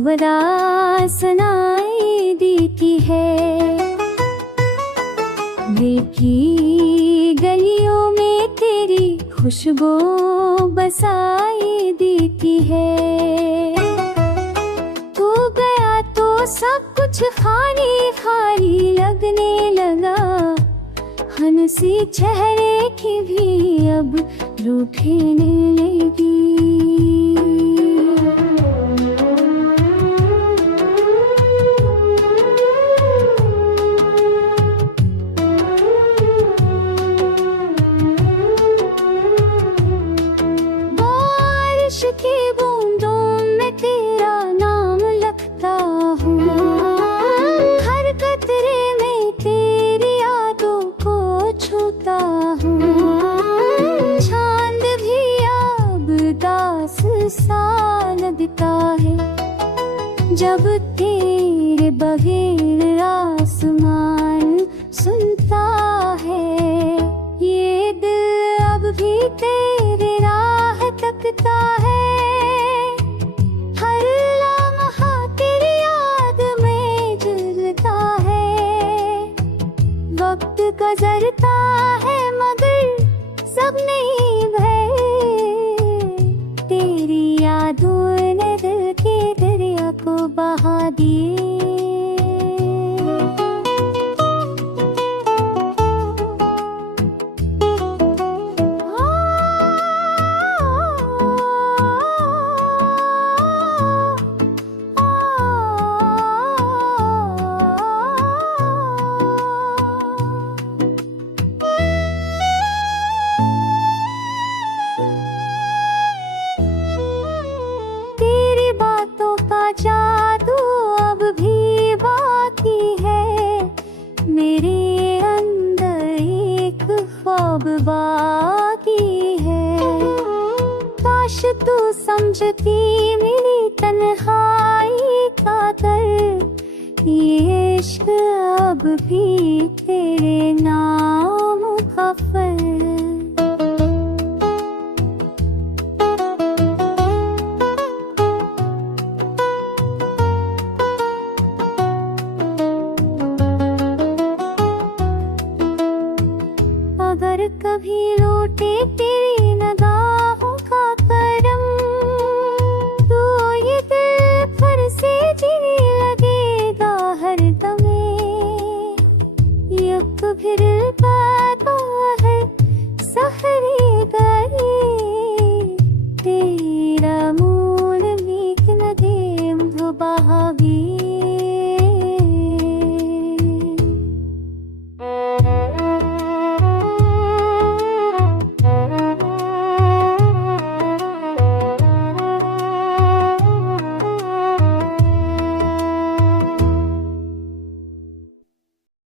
सबदा सुनाई देती है। दिल की गलियों में तेरी खुशबू बसाई देती है। तू गया तो सब कुछ खाली खाली लगने लगा, हंसी चेहरे की भी अब रूठने लगी। बारिश की बूंदों में तेरा नाम लिखता हूँ, हर कतरे में तेरी यादों को छूता हूँ। चांद भी अब दास सा लगता है, जब तेरे बगैर आसमान सुनता है। ये दिल अब भी तेरे राह तकता है, हर लम्हा तेरी याद में जलता है। वक्त गुजरता है मगर सब नहीं भरे, तेरी यादों ने दिल के दरिया को बहा दिए। जादू अब भी बाकी है, मेरे अंदर एक ख्वाब बाकी है। काश तू समझती मेरी तन्हाई का दर्द, ये इश्क अब भी तेरे नाम का फर्ज। अगर कभी